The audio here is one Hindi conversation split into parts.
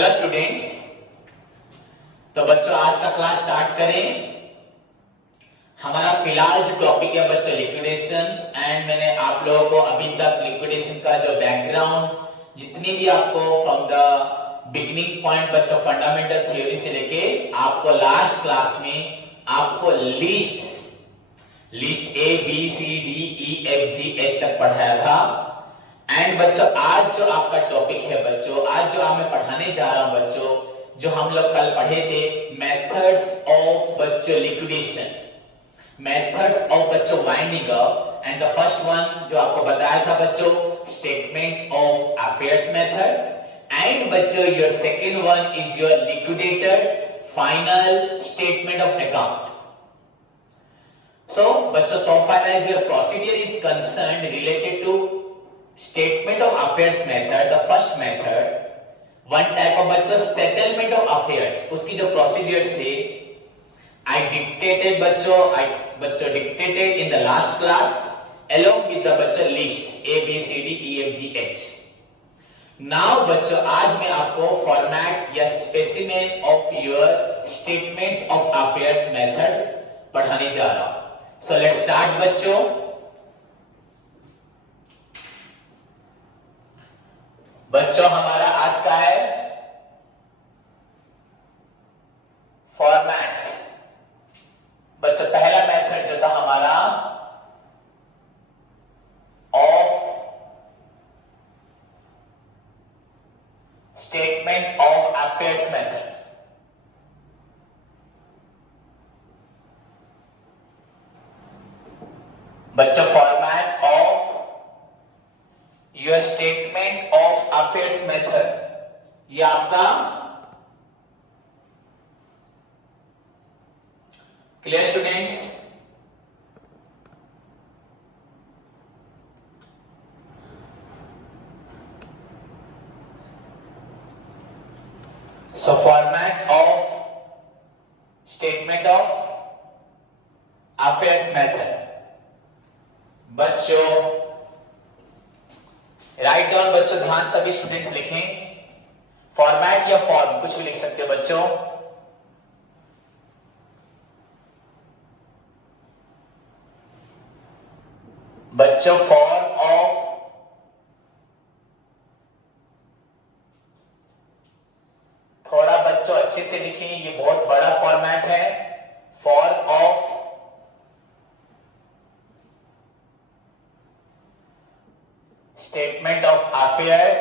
Hello students. तो बच्चों आज का क्लास स्टार्ट करें। हमारा फिलहाल जो टॉपिक है बच्चों लिक्विडेशंस, एंड मैंने आप लोगों को अभी तक लिक्विडेशन का जो बैकग्राउंड जितनी भी आपको फ्रॉम द बिगिनिंग पॉइंट बच्चों फंडामेंटल थ्योरी से लेके आपको लास्ट क्लास में आपको list A B C D E F G H तक पढ़ाया था। एंड बच्चों आज जो आपका टॉपिक है बच्चों, आज जो मैं पढ़ाने जा रहा हूं बच्चों, जो हम लोग कल पढ़े थे मेथड्स ऑफ बच्चों लिक्विडेशन, मेथड्स ऑफ बच्चों winding up. And the first one जो आपको बताया था बच्चों statement of affairs method. And बच्चों your second one is your liquidator's final statement of account. So बच्चों so far as your procedure is concerned related to statement of affairs method, the first method, one type of बच्चों settlement of affairs, उसकी जो procedures थे I dictated in the last class along with the बच्चों lists A B C D E F G H. Now बच्चों आज मैं आपको format या specimen of your statements of affairs method पढ़ाने जा रहा हूं। So let's start बच्चों। बच्चों हमारा आज का है फॉर्मेट। बच्चों पहला मेथड जो था हमारा of statement of affairs method. बच्चों format of your statement of affairs method ये आपका clear students. So format of statement of affairs method बच्चों राइट डाउन बच्चों ध्यान सभी स्टूडेंट्स लिखें। फॉर्मेट या फॉर्म कुछ भी लिख सकते हो बच्चों। बच्चों फॉर्म ऑफ थोड़ा बच्चों अच्छे से लिखें, ये बहुत बड़ा फॉर्मेट है। Form of statement of affairs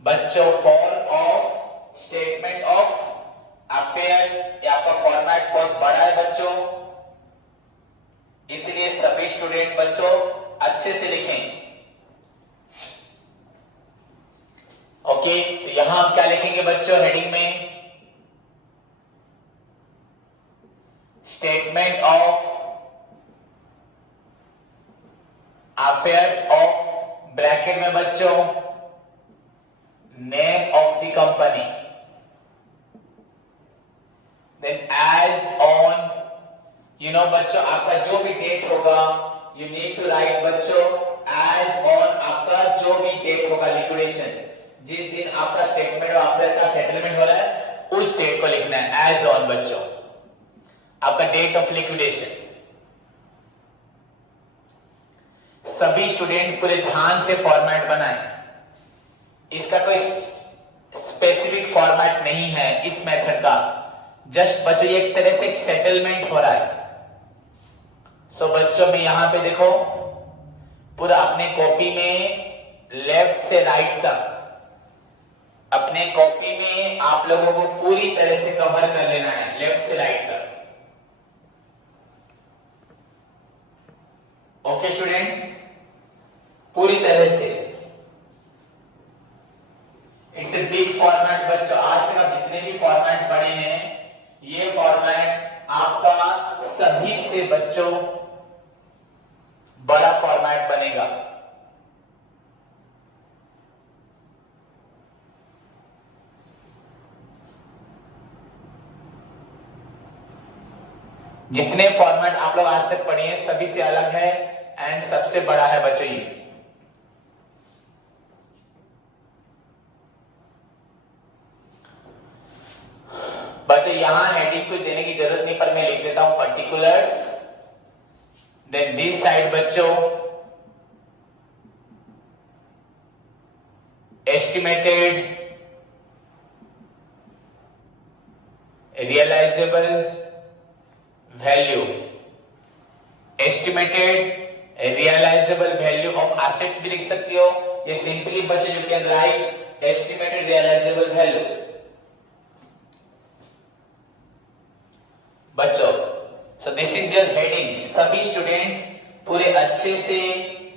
बच्चों form of statement of affairs ये आपका फॉर्मेट बहुत बड़ा है बच्चों, इसलिए सभी स्टूडेंट बच्चों अच्छे से लिखें। ओके तो यहां हम क्या लिखेंगे बच्चों हेडिंग में statement of affairs of bracket में बच्चों name of the company, then as on बच्चों आपका जो भी डेट होगा यू नीड टू राइट बच्चों एज ऑन आपका जो भी डेट होगा लिक्विडेशन, जिस दिन आपका स्टेटमेंट ऑफ अफेयर का सेटलमेंट हो रहा है उस डेट को लिखना है एज ऑन बच्चों आपका डेट ऑफ लिक्विडेशन। सभी स्टूडेंट पूरे ध्यान से फॉर्मेट बनाएं। इसका कोई स्पेसिफिक फॉर्मेट नहीं है इस मेथड का, जस्ट बच्चों ये एक तरह से एक सेटलमेंट हो रहा है। सो बच्चों में यहां पे देखो पूरा अपने कॉपी में लेफ्ट से राइट तक अपने कॉपी में आप लोगों को पूरी तरह से कवर कर लेना है लेफ्ट से राइट तक। ओके स्टूडेंट पूरी तरह से इट्स ए बिग फॉर्मेट बच्चों। आज तक आप जितने भी फॉर्मेट पढ़े हैं ये फॉर्मेट आपका सभी से बच्चों बड़ा फॉर्मेट बनेगा। जितने फॉर्मेट आप लोग आज तक पढ़े हैं सभी से अलग है एंड सबसे बड़ा है बच्चों ये। बच्चों यहां हेडिंग कुछ देने की जरूरत नहीं, पर मैं लिख देता हूं पर्टिकुलर्स। देन दिस साइड बच्चों estimated realisable value, estimated realisable value of assets भी लिख सकती हो, ये सिंपली बच्चे you can write estimated realisable value. बच्चों so this is your heading, सभी स्टूडेंट्स पूरे अच्छे से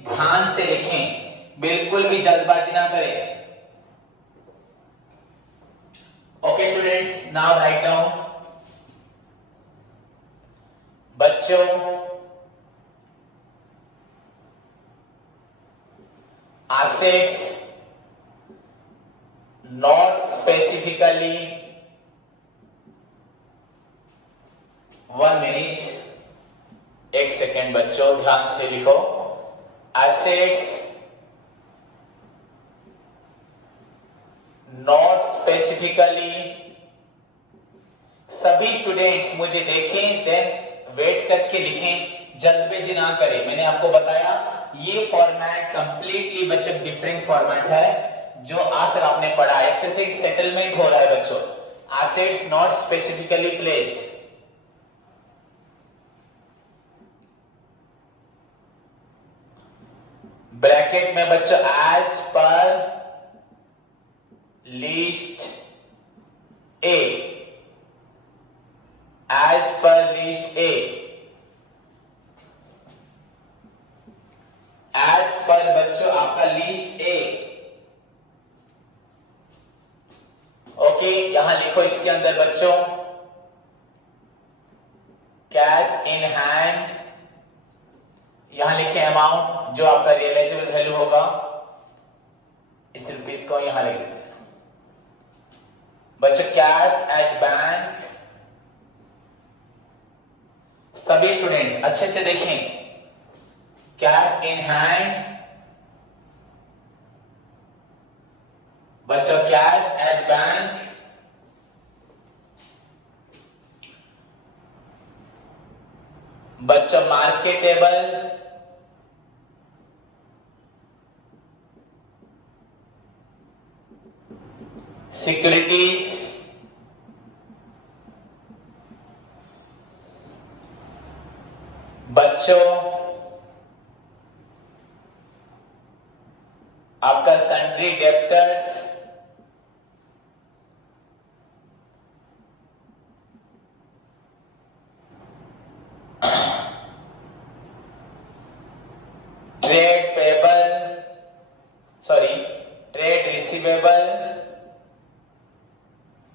ध्यान से लिखें, बिल्कुल भी जल्दबाजी ना करें। Okay students, now right down. बच्चों assets not specifically, 1 minute, एक सेकेंड बच्चों ध्यान से लिखो। assets not specifically, सभी स्टूडेंट्स मुझे देखें, देन वेट करके लिखें, जल्दबाजी ना करें। मैंने आपको बताया ये फॉर्मेट कंप्लीटली बच्चों डिफरेंट फॉर्मेट है जो आज तक आपने पढ़ा है। एक तरह से सेटलमेंट हो रहा है बच्चों, assets not specifically placed. Bracket में बच्चों as per list A, as per list A, as per बच्चों आपका लिस्ट ए। ओके यहां लिखो इसके अंदर बच्चों कैश इन हैंड, यहां लिखे अमाउंट जो आपका रियलाइजेबल वैल्यू होगा, इस रुपीस को यहां लिख देते हैं बच्चों। कैश एट बैंक, सभी स्टूडेंट्स अच्छे से देखें, कैश इन हैंड बच्चों, कैश एट बैंक, बच्चों मार्केटेबल, सिक्योरिटीज, बच्चों आपका sundry debtors, trade payable, sorry trade receivable,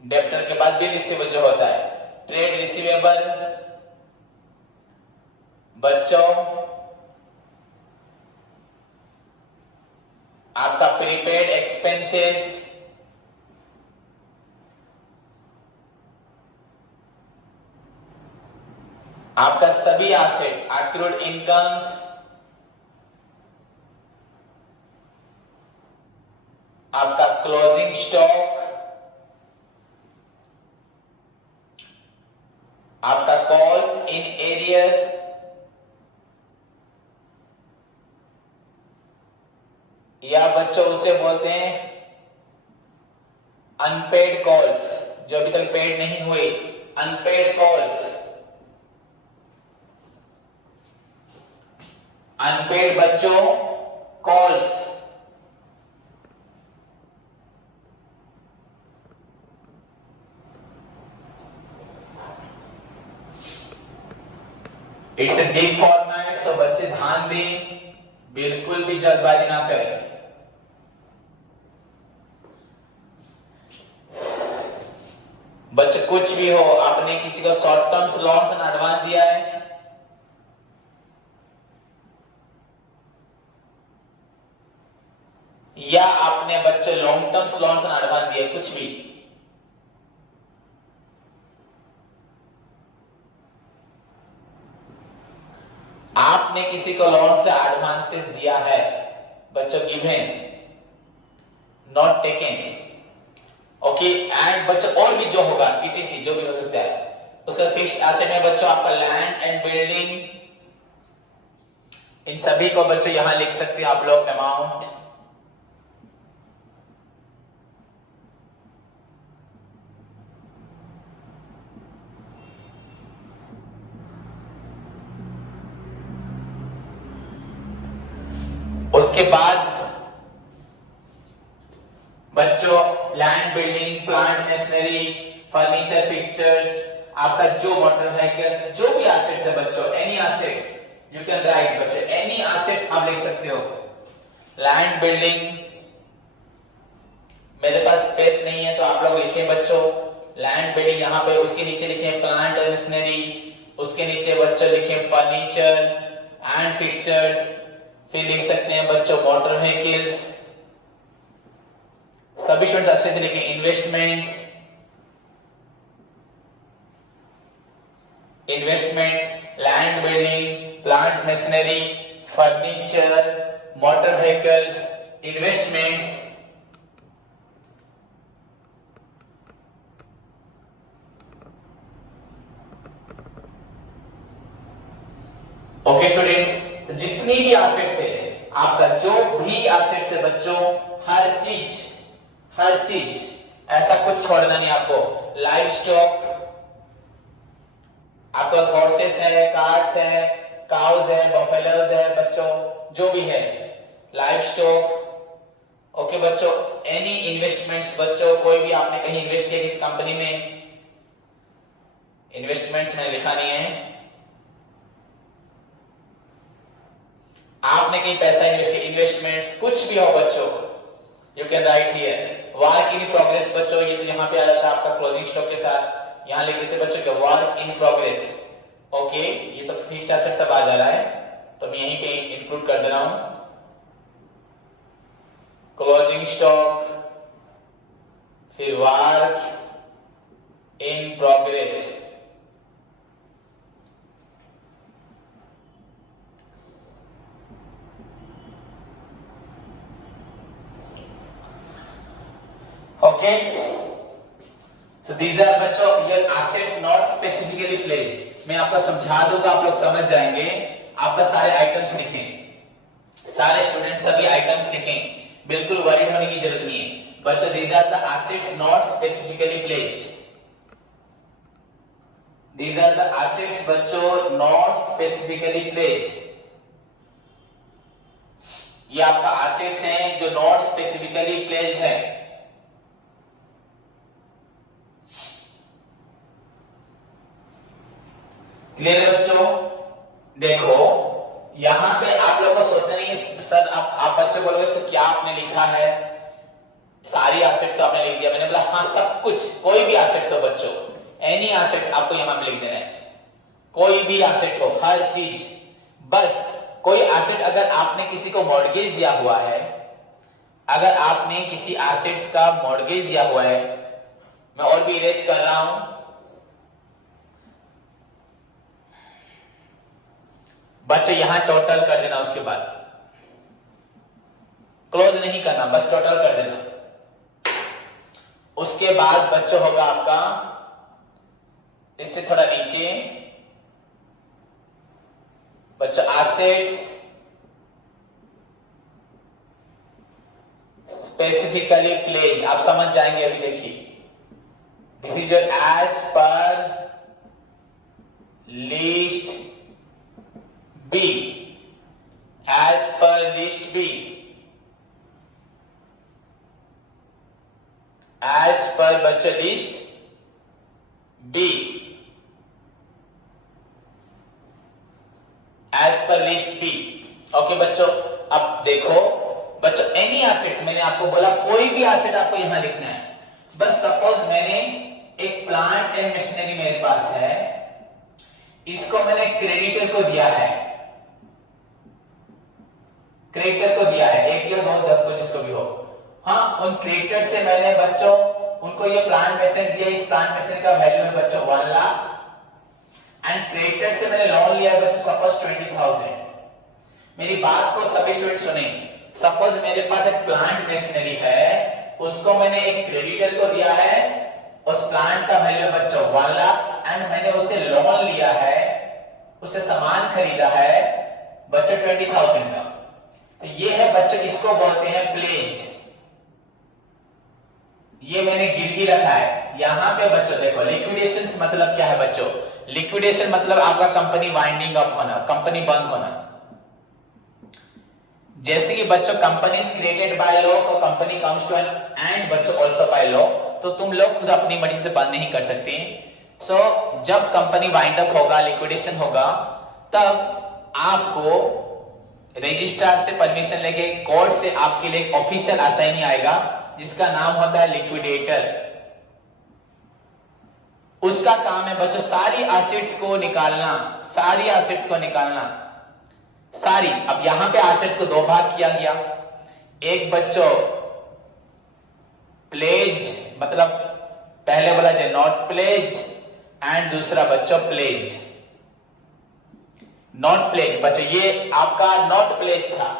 debtor के बाद भी रिसीवेबल जो होता है, ट्रेड रिसीवेबल। बच्चों आपका प्रीपेड एक्सपेंसेस, आपका सभी एसेट, एक्रूड इनकम्स, आपका क्लोजिंग स्टॉक, आपका कॉल्स इन एरियस, या बच्चों उसे बोलते हैं अनपेड कॉल्स, जो अभी तक पेड नहीं हुई, अनपेड कॉल्स, अनपेड बच्चों calls. It's a big format, so बच्चे ध्यान दें, बिल्कुल भी जल्दबाजी ना करें। बच्चे कुछ भी हो, आपने किसी को short terms loans and advance दिया है, या आपने बच्चे long terms loans and advance दिए, कुछ भी, आपने किसी को लोन से एडवांसेस दिया है बच्चों, given not taken. Okay. And बच्चों और भी जो होगा ईटीसी जो भी हो सकता है। उसका फिक्स्ड एसेट में बच्चों आपका लैंड एंड बिल्डिंग, इन सभी को बच्चों यहां लिख सकते हैं आप लोग अमाउंट। उसके बाद बच्चों land building plant machinery furniture fixtures, आपका जो मोटर व्हीकल्स जो भी एसेट्स है बच्चों, any assets you can right बच्चों, एनी एसेट्स आप लिख सकते हो। लैंड बिल्डिंग, मेरे पास स्पेस नहीं है तो आप लोग लिखें बच्चों लैंड बिल्डिंग यहां पे, उसके नीचे लिखें प्लांट और मशीनरी, उसके नीचे बच्चों लिखें फर्नीचर एंड फिक्सचर्स, फिर लिख सकते हैं बच्चों मोटर व्हीकल्स। सभी स्टूडेंट्स अच्छे से लिखें investments, land building plant machinery furniture motor vehicles investments. Okay students, जितनी भी एसेट्स है आपका, जो भी एसेट्स है बच्चों, हर चीज ऐसा कुछ छोड़ना नहीं आपको। लाइव स्टॉक, आपके पास हॉर्सेस है, कार्स है, काउज है, बफेलोज है बच्चों, जो भी है लाइव स्टॉक। ओके बच्चों, एनी इन्वेस्टमेंट्स बच्चों, कोई भी आपने कहीं इन्वेस्ट किया किसी कंपनी में, इन्वेस्टमेंट्स में लिखा नहीं है। आपने कहीं पैसा इन्वेस्ट किया, इन्वेस्टमेंट्स कुछ भी हो बच्चों, you can right here. Work in progress बच्चों, ये तो यहाँ पे आ जाता है आपका क्लोजिंग स्टॉक के साथ, यहाँ लिख देते बच्चों के वर्क इन प्रोग्रेस। ओके, ये तो फिक्स्ड एसेट सब आ जा रहा है तो मैं यहीं पे इंक्लूड कर दे रहा हूं। क्लोजिंग स्टॉक, फिर work in progress. Okay, so these are बच्चों your assets not specifically pledged। मैं आपको समझा दूंगा, आप लोग समझ जाएंगे। आप बस सारे आइटम्स लिखें, सारे स्टूडेंट सभी आइटम्स लिखें, बिल्कुल वरीड होने की जरूरत नहीं है बच्चों। these are the assets not specifically pledged, these are the assets बच्चों not specifically pledged। ये आपका assets हैं जो not specifically pledged है। क्लियर है बच्चों? देखो यहां पे आप लोगों को सोचना नहीं है सर, आप बच्चों बोलोगे सर क्या आपने लिखा है, सारी एसेट्स तो आपने लिख दिया। मैंने बोला हाँ सब कुछ, कोई भी एसेट्स हो बच्चों, एनी एसेट्स आपको यहां पे लिख देना है, कोई भी एसेट हो, हर चीज। बस कोई एसेट अगर आपने किसी को मॉर्गेज दिया हुआ है, अगर आपने किसी एसेट्स का मॉर्गेज दिया हुआ है, मैं और भी इरेज कर रहा हूं बच्चे, यहां टोटल कर देना, उसके बाद क्लोज नहीं करना, बस टोटल कर देना। उसके बाद बच्चों होगा आपका इससे थोड़ा नीचे बच्चों एसेट्स स्पेसिफिकली प्लेज्ड, आप समझ जाएंगे अभी। देखिए this is your as per list B, as per list B, as per बच्चों list B, as per list B। Okay बच्चों, अब देखो बच्चों एनी एसेट, मैंने आपको बोला कोई भी एसेट आपको यहां लिखना है। बस सपोज मैंने एक प्लांट एंड मशीनरी मेरे पास है, इसको मैंने क्रेडिटर को दिया है, क्रेडिटर को दिया है, एक या दो 10 25 को भी हो। हाँ, उन क्रेडिटर से मैंने बच्चों उनको ये प्लांट मशीनरी दिया, इस प्लांट मशीनरी का वैल्यू है बच्चों 1 लाख। एंड क्रेडिटर से मैंने लोन लिया बच्चों सपोज 20,000। मेरी बात को सभी स्टूडेंट सुने, सपोज मेरे पास एक प्लांट मशीनरी है उसको मैंने एक क्रेडिटर को दिया है, उस प्लांट का वैल्यू बच्चों 1 लाख एंड मैंने उससे लोन लिया है, उससे सामान खरीदा है बच्चों 20,000 का। तो ये है बच्चों, इसको बोलते हैं प्लेज्ड। ये मैंने गिरवी रखा है। यहां पे बच्चों देखो लिक्विडेशन मतलब क्या है बच्चों, लिक्विडेशन मतलब आपका कंपनी वाइंडिंग अप होना, कंपनी बंद होना। जैसे कि बच्चों company is created by law, तो company comes to an end बच्चों आल्सो बाय लॉ, तो तुम लोग खुद अपनी मर्जी से बंद नहीं कर सकते। सो जब कंपनी वाइंड अप होगा, लिक्विडेशन होगा, तब आपको रजिस्ट्रार से परमिशन लेके कोर्ट से आपके लिए एक ऑफिशियल असाइनी आएगा जिसका नाम होता है लिक्विडेटर। उसका काम है बच्चों सारी एसेट्स को निकालना, सारी एसेट्स को निकालना, सारी। अब यहां पे एसेट्स को 2 भाग किया गया, एक बच्चों प्लेज्ड मतलब पहले बोला जाए नॉट प्लेज्ड एंड दूसरा बच्चों प्लेज्ड। नॉट प्लेज्ड बच्चों ये आपका नॉट प्लेज्ड था,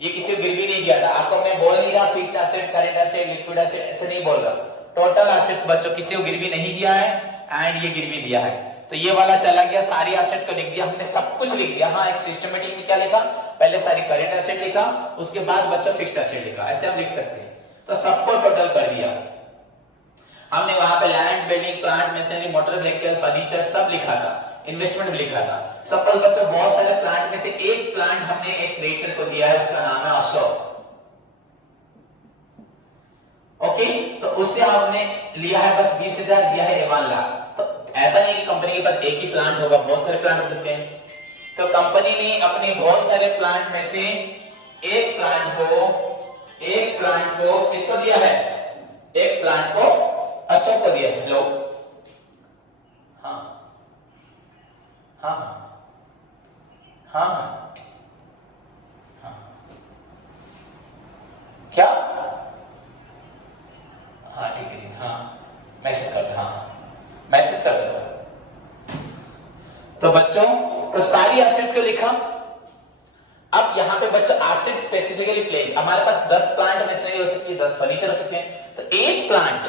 ये किसी को गिरवी नहीं किया था। आपको मैं बोल नहीं रहा fixed asset, current asset, liquid asset ऐसे नहीं बोल रहा, टोटल एसेट्स बच्चों किसी को गिरवी नहीं दिया है एंड ये गिरवी दिया है। तो ये वाला चला गया, सारी एसेट्स को लिख दिया हमने, सब कुछ लिख दिया। हाँ एक सिस्टमेटिक में क्या लिखा, पहले सारी करंट एसेट लिखा, उसके बाद बच्चों फिक्स्ड एसेट लिखा, ऐसे हम लिख सकते हैं। तो सबको टोटल कर दिया हमने, वहां पे land, building, plant, machinery, motor vehicle, furniture सब लिखा था, इन्वेस्टमेंट भी लिखा था। सपोज बच्चों बहुत सारे प्लांट में से एक प्लांट हमने एक क्रिएटर को दिया है, उसका नाम है अशोक। ओके, तो उससे हमने लिया है बस 20,000, दिया है 1 लाख। तो ऐसा नहीं कि कंपनी के पास एक ही प्लांट होगा, बहुत सारे प्लांट हो सकते हैं। तो कंपनी ने अपने बहुत सारे प्लांट में से एक प्लांट को किसको दिया है, एक प्लांट को अशोक को दिया है। लो हाँ हाँ हाँ हाँ हाँ क्या, हाँ ठीक है, हाँ मैसेज कर दो, हाँ मैसेज कर दो। तो बच्चों तो सारी एसेट्स को लिखा। अब यहां पे बच्चों एसेट स्पेसिफिकली प्लेस, हमारे पास 10 प्लांट मशीनरी हो सकती है, 10 फर्नीचर हो सकते हैं। तो एक प्लांट,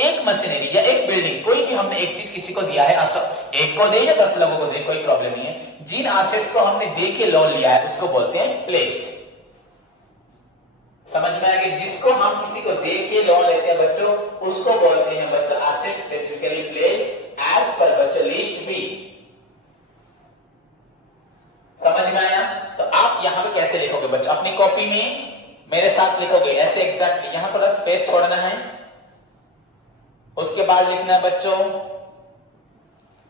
एक मशीनरी या एक बिल्डिंग, कोई भी हमने एक चीज किसी को दिया है, एक को दे या 10 लोगों को दे, कोई प्रॉब्लम नहीं है। जिन एसेट्स को हमने दे के लोन लिया है उसको बोलते हैं प्लेस्ड। समझ में आया कि जिसको हम किसी को दे के लोन लेते हैं बच्चों, उसको बोलते हैं बच्चों asset specifically placed as per बच्चों लिस्ट बी। समझ में आया? तो आप यहां पे कैसे लिखोगे बच्चों, अपनी कॉपी में मेरे साथ लिखोगे ऐसे एग्जैक्टली, यहां थोड़ा स्पेस छोड़ना है, उसके बाद लिखना है बच्चों,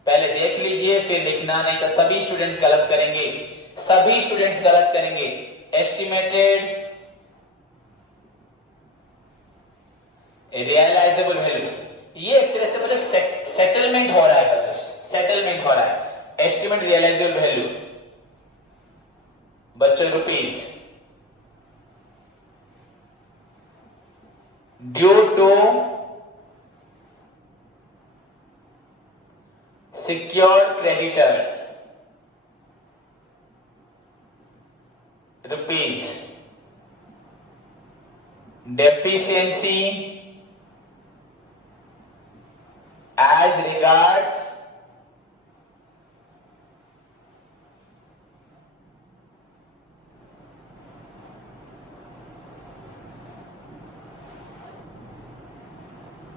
पहले देख लीजिए फिर लिखना, नहीं तो सभी स्टूडेंट्स गलत करेंगे, सभी स्टूडेंट्स गलत करेंगे। एस्टिमेटेड रियलाइजेबल वैल्यू, ये एक तरह से मतलब सेटलमेंट हो रहा है बच्चों, सेटलमेंट हो रहा है। एस्टिमेट रियलाइजेबल वैल्यू बच्चों rupees, due to secured creditors rupees, deficiency as regards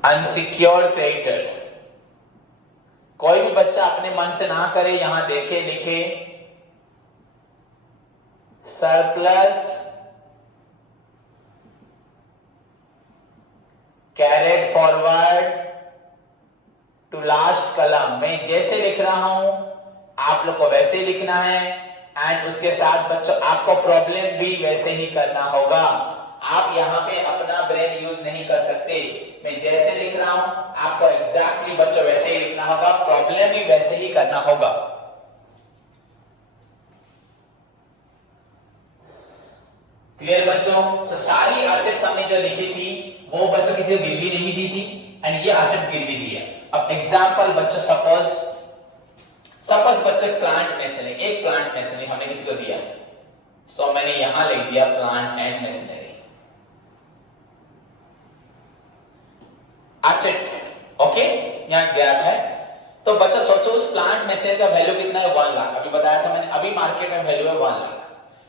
unsecured creditors। कोई भी बच्चा अपने मन से ना करे, यहां देखे लिखे surplus carried forward to last column. मैं जैसे लिख रहा हूं आप लोग को वैसे ही लिखना है एंड उसके साथ बच्चों आपको प्रॉब्लम भी वैसे ही करना होगा। आप यहां पे अपना ब्रेन यूज नहीं कर सकते, मैं जैसे लिख रहा हूं आपको एग्जैक्टली बच्चों वैसे ही लिखना होगा, प्रॉब्लम भी वैसे ही करना होगा। क्लियर बच्चों? तो सारी एसेट्स हमने जो लिखी थी वो बच्चों किसी को गिरवी नहीं दी थी एंड ये एसेट्स गिरवी दी है। अब एग्जांपल बच्चों, सपोज बच्चों प्लांट मशीनरी, एक प्लांट मशीनरी हमने किसी को दिया है, सो मैंने यहां लिख दिया plant and machinery. Assets. Okay, यहां गैप है। तो बच्चों सोचो उस प्लांट मशीनरी का वैल्यू कितना है, 1 लाख। अभी बताया था मैंने, अभी मार्केट में वैल्यू है 1 लाख।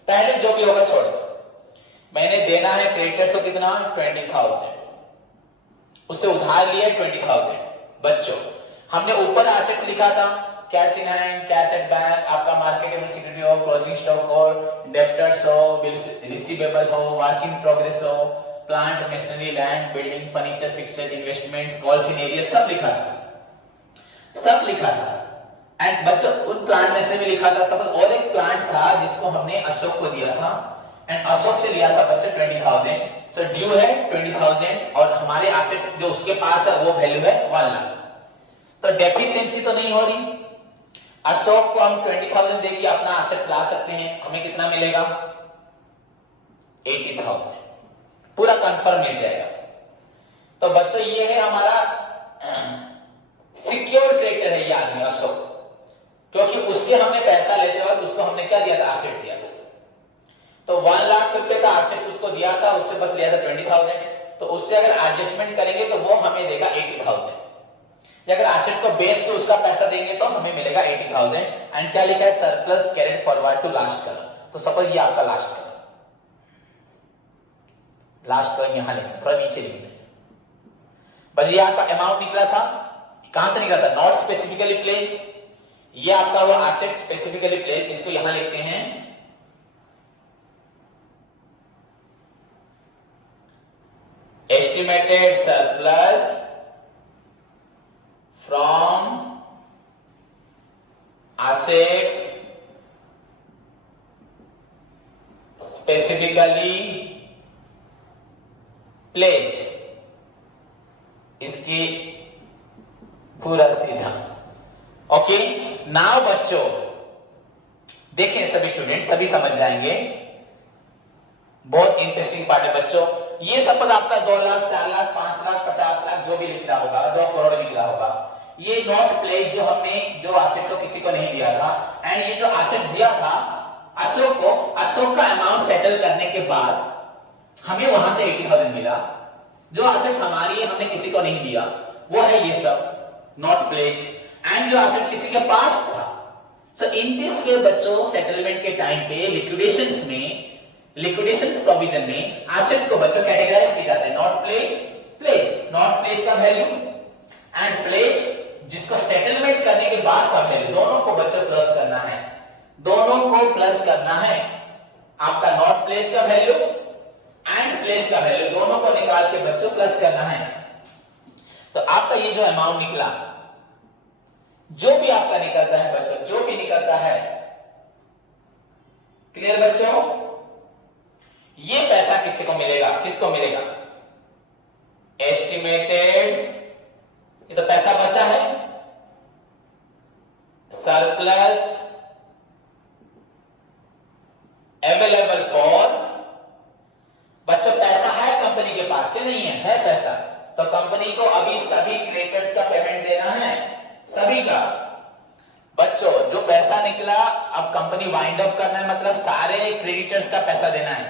पहले जो भी होगा छोड़ दो, मैंने देना है क्रेडिटर्स को कितना, 20,000, उससे उधार लिया 20,000। बच्चों हमने ऊपर एसेट्स लिखा था, cash in hand, cash at bank, आपका मार्केटेबल सिक्योरिटी हो, क्लोजिंग स्टॉक हो, डेब्टर्स हो, बिल्स रिसीवेबल हो, वर्क इन प्रोग्रेस हो, plant machinery, land, building, furniture, fixture, investments, calls in area, सब लिखा था, सब लिखा था। एंड बच्चों उन प्लांट में से भी लिखा था, सपोज और एक प्लांट था जिसको हमने अशोक को दिया था, एंड अशोक से लिया था बच्चों 20,000। सो ड्यू है 20,000 और हमारे एसेट्स जो उसके पास है वो वैल्यू है 1 लाख। तो डेफिशिएंसी तो नहीं हो रही। अशोक को हम 20,000 देके अपना एसेट्स ला सकते हैं, हमें कितना मिलेगा, 80,000, पूरा कंफर्म मिल जाएगा। तो बच्चों ये है हमारा सिक्योर क्रेडिटर है ये आदमी अशोक, क्योंकि उससे हमने पैसा लेते वक्त उसको हमने क्या दिया था, एसेट दिया था। तो 1 लाख रुपए का एसेट उसको दिया था, उससे बस लिया था 20,000। तो उससे अगर एडजस्टमेंट करेंगे तो वो हमें देगा 80,000। अगर एसेट्स को बेच के उसका पैसा देंगे तो हमें मिलेगा 80,000। एंड क्या लिखा है, surplus carried forward to last column. तो सपोज ये आपका लास्ट कलम, लास्ट कलम यहां लिखना, थोड़ा नीचे लिखना। बस ये आपका अमाउंट निकला था, कहां से निकला था, नॉट स्पेसिफिकली प्लेस्ड। ये आपका वो एसेट स्पेसिफिकली प्लेस्ड, इसको यहां लिखते हैं estimated surplus from assets specifically placed, इसकी पूरा सीधा। ओके, नाउ बच्चों देखें, सभी स्टूडेंट सभी समझ जाएंगे, बहुत इंटरेस्टिंग पार्ट है बच्चों। ये सपोज आपका 2 लाख, 4 लाख, 5 लाख, 50 लाख जो भी लिखना होगा, 2 करोड़ लिखना होगा। ये नॉट प्लेज जो हमने जो एसेट्स को किसी को नहीं दिया था, एंड ये जो एसेट्स दिया था अशोक को, अशोक का अमाउंट सेटल करने के बाद हमें वहां से 80,000 मिला। जो एसेट्स हमारी है हमने किसी को नहीं दिया, वो है ये सब नॉट प्लेज। एंड जो एसेट्स किसी के पास था, सो इन दिस वे बच्चों सेटलमेंट के टाइम पे लिक्विडेशंस में, लिक्विडेशंस प्रोविजन में एसेट्स को बच्चों कैटेगराइज किया जाता है, not pledge, pledge, not pledge का वैल्यू एंड प्लेज जिसको सेटलमेंट करने के बाद का वैल्यू, दोनों को बच्चों प्लस करना है, दोनों को प्लस करना है। आपका नॉट प्लेज का वैल्यू एंड प्लेज का वैल्यू दोनों को निकाल के बच्चों प्लस करना है। तो आपका ये जो अमाउंट निकला, जो भी आपका निकलता है बच्चों, जो भी निकलता है, क्लियर बच्चों, ये पैसा किसी को मिलेगा, किसको मिलेगा, एस्टिमेटेड, ये तो पैसा बचा है, सरप्लस अवेलेबल फॉर, बच्चों पैसा है कंपनी के पास कि नहीं है, है पैसा, तो कंपनी को अभी सभी क्रेडिटर्स का पेमेंट देना है, सभी का। बच्चों जो पैसा निकला अब कंपनी वाइंड अप करना है, मतलब सारे क्रेडिटर्स का पैसा देना है,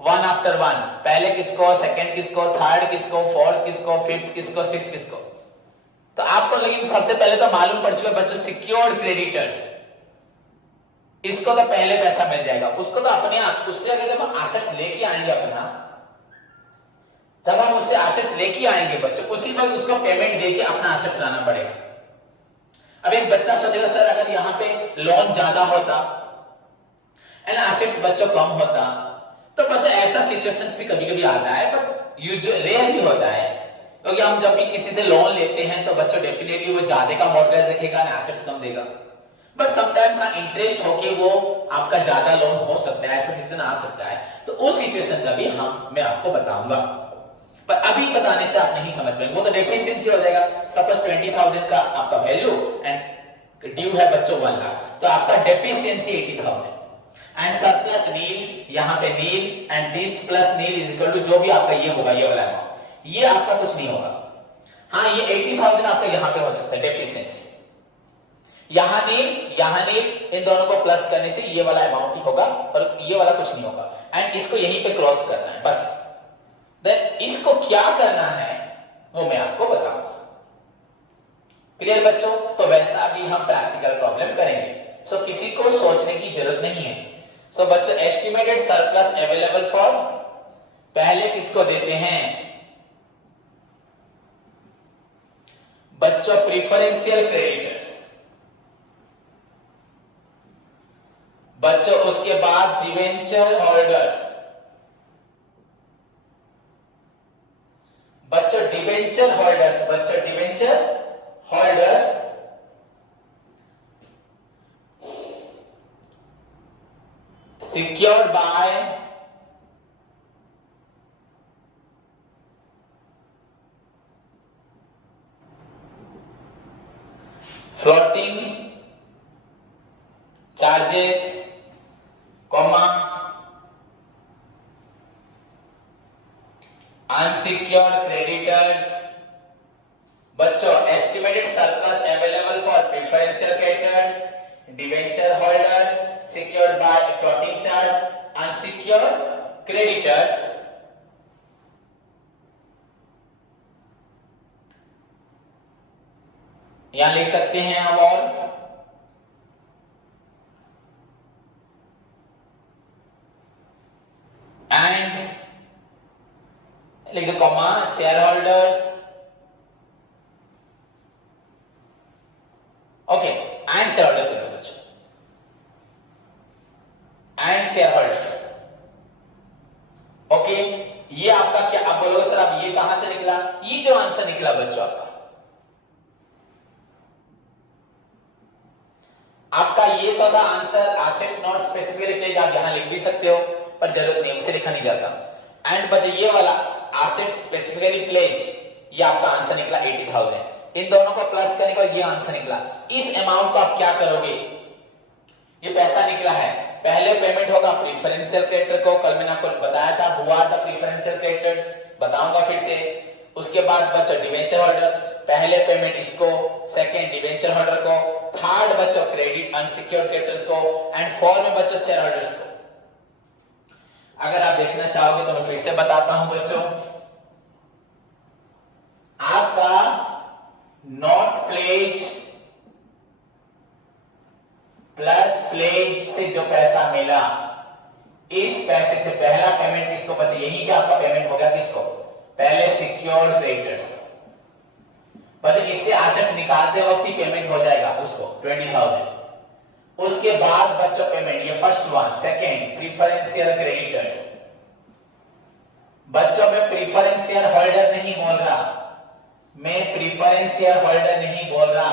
1 आफ्टर 1, पहले किसको, सेकंड किसको, थर्ड किसको, फोर्थ किसको, फिफ्थ किसको, सिक्स्थ किसको। तो आपको लेकिन सबसे पहले तो मालूम पड़ चुका है बच्चों, सिक्योर्ड क्रेडिटर्स, इसको तो पहले पैसा मिल जाएगा, उसको तो अपने आप, उससे अगर जब हम एसेट्स लेके आएंगे अपना, जब हम उससे एसेट्स लेके आएंगे बच्चों, उसी वक्त उसको पेमेंट देके अपना एसेट्स लाना पड़ेगा। अब एक बच्चा सोचेगा सर अगर यहाँ पे लोन ज्यादा होता एंड एसेट्स बच्चों कम होता, तो बच्चों ऐसा सिचुएशंस भी कभी कभी आता है, बट यूजुअली रेयरली होता है, क्योंकि हम जब भी किसी से लोन लेते हैं तो बच्चों डेफिनेटली वो ज्यादा का मॉर्गेज रखेगा ना, एसेट्स कम देगा, बट समटाइम्स इंटरेस्ट होके वो आपका ज्यादा लोन हो सकता है, ऐसा सिचुएशन आ सकता है। तो उस सिचुएशन का भी मैं आपको बताऊंगा, पर अभी बताने से आप नहीं समझ पाएंगे, वो तो डेफिशिएंसी हो जाएगा। सपोज 20,000 का आपका वैल्यू एंड ड्यू है बच्चों 1 लाख, तो आपका डेफिशिएंसी 80,000 एंड सरप्लस नील, यहाँ पे nil and this plus nil is equal to जो भी आपका ये होगा, ये वाला अमाउंट, ये आपका कुछ नहीं होगा। हाँ ये 80,000 आपका यहाँ पे हो सकता है डेफिशिएंसी, यहां नील, इन दोनों को प्लस करने से ये वाला अमाउंट ही होगा और ये वाला कुछ नहीं होगा, एंड इसको यहीं पे क्रॉस करना है बस। देन इसको क्या करना है, वो मैं आपको बताऊंगा। क्लियर बच्चों? तो वैसा भी हम प्रैक्टिकल प्रॉब्लम करेंगे। सो किसी को सोचने की जरूरत नहीं है। सो बच्चों एस्टिमेटेड सरप्लस अवेलेबल फॉर, पहले किसको देते हैं बच्चों? Preferential creditors. बच्चों उसके बाद डिवेंचर होल्डर्स। बच्चों डिवेंचर होल्डर्स, बच्चों debenture holders secured by floating charges, comma unsecured creditors। बच्चों estimated surplus available for preferential creditors, debenture holders, secured by floating charge, unsecured creditors। यहां लिख सकते हैं हम और एंड लिख दो comma share holders. Okay and share holders लिख दो बच्चों, एंड शेयर होल्डर्स। ओके ये आपका क्या, आप बोलोगे सर अब ये कहां से निकला? ये जो आंसर निकला बच्चों आपका ये तो था answer. Assets not specifically pledge आप यहां लिख भी सकते हो पर जरूरत नहीं, उसे लिखा नहीं जाता। एंड बच्चों ये वाला एसेट्स स्पेसिफिकली प्लेज, ये आपका आंसर निकला 80,000। इन दोनों को प्लस करने के बाद ये आंसर निकला। इस अमाउंट को आप क्या करोगे? ये पैसा निकला है, पहले पेमेंट होगा प्रेफरेंशियल क्रेडिटर को, कल मैंने आपको बताया था हुआ था प्रेफरेंशियल क्रेडिटर्स, बताऊंगा फिर से। उसके बाद बच्चों डिवेंचर होल्डर, पहले पेमेंट इसको, सेकंड डिवेंचर होल्डर को, थर्ड बच्चों क्रेडिट अनसिक्योर्ड क्रेडिटर्स को, एंड फोर्थ में बच्चों शेयर होल्डर्स को। अगर आप देखना चाहोगे तो मैं फिर से बताता हूं बच्चों, आपका नॉट प्लेज प्लस प्लेज से जो पैसा मिला, इस पैसे से पहला पेमेंट किसको बचे? यही क्या आपका पेमेंट हो गया किसको? पहले सिक्योर्ड क्रेडिटर्स। बच्चों इससे एसेट्स निकालते वक्त ही पेमेंट हो जाएगा उसको 20,000। उसके बाद बच्चों पेमेंट, ये first one, second preferential creditors. बच्चों मैं प्रेफरेंशियल होल्डर नहीं बोल रहा, मैं प्रेफरेंशियल होल्डर नहीं बोल रहा,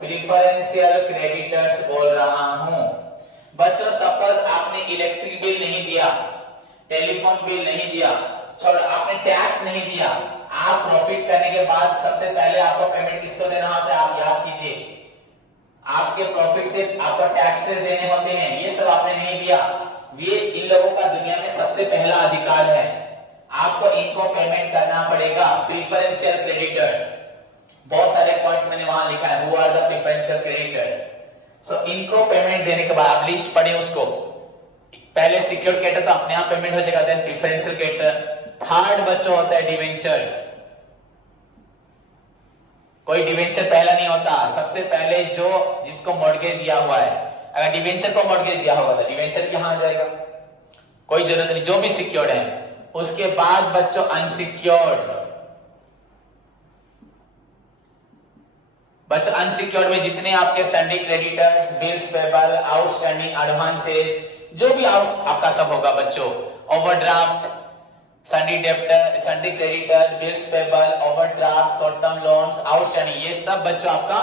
प्रेफरेंशियल क्रेडिटर्स बोल रहा हूं। बच्चों सपोज आपने इलेक्ट्रिक बिल नहीं दिया, टेलीफोन बिल नहीं दिया, छोड़ो आपने टैक्स नहीं दिया, आप प्रॉफिट करने के बाद सबसे पहले आपको पेमेंट किसको देना होता है? आप याद कीजिए, आपके प्रॉफिट से आपको टैक्सेस देने होते हैं, ये सब आपने नहीं दिया। ये इन लोगों का दुनिया में सबसे पहला अधिकार है, आपको इनको पेमेंट करना पड़ेगा। प्रेफरेंशियल क्रेडिटर्स, बहुत सारे पॉइंट्स मैंने वहां लिखा है, who are the preferential creditors. So इनको पेमेंट देने के बाद आप लिस्ट पढ़े उसको, पहले सिक्योर्ड क्रेडिटर तो अपने आप पेमेंट हो जाएगा, देन प्रेफरेंशियल क्रेडिटर, थर्ड बच्चों होता है डिवेंचर्स। कोई डिवेंचर पहला नहीं होता, सबसे पहले जो जिसको मॉर्गेज दिया हुआ है, अगर डिवेंचर को मॉर्गेज दिया होगा तो डिवेंचर कहां आ जाएगा? कोई जरूरत नहीं, जो भी सिक्योर्ड है। उसके बाद बच्चों अनसिक्योर्ड, बच्चों अनसिक्योर्ड में जितने आपके sundry creditors, bills payable, outstanding advances, जो भी आपका सब होगा बच्चों, overdraft, sundry debtor, sundry creditor, bills payable, overdraft, short term loans, outstanding, ये सब बच्चों आपका